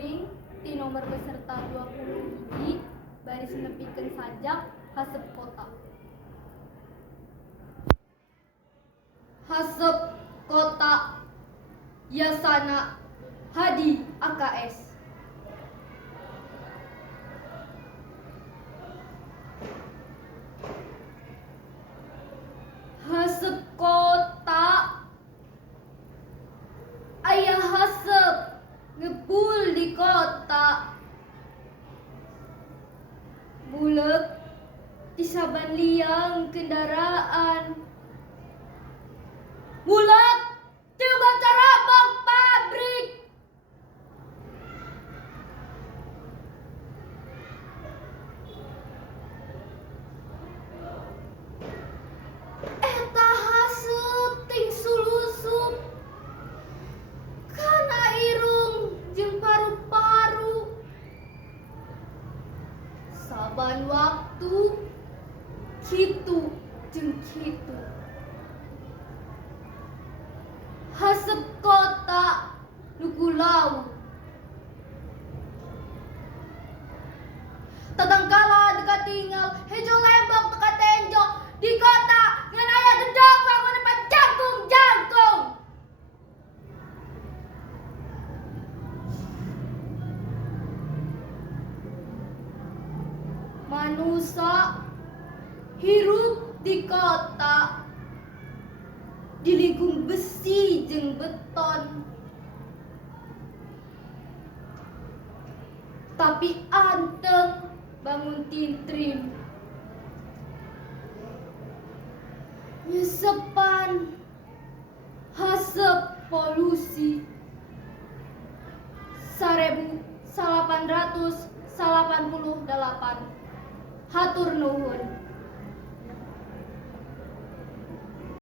kuring ti nomor beserta 20 hiji baris nepikeun sajak haseup kota. Haseup kota Yasana Hadi AKS. Haseup kota aya haseup ngepul di kota. Buleuk di saban liang kendaraan. Buleuk juga carabok pabrik. Eta haseup ting sulusup kana irung jeung paru-paru. Saban waktu kitu jeung kitu. Haseup kota nuku laut. Tatangkala dekat tinggal hejo lembok dekat tenjo di kota ngan aya gedog bangun depan jangkung. Manusa hirup di kota dilingkung besi jeung beton. Tapi anteng bangun tintrim. Nyesepan haseup polusi 1888. Hatur nuhun.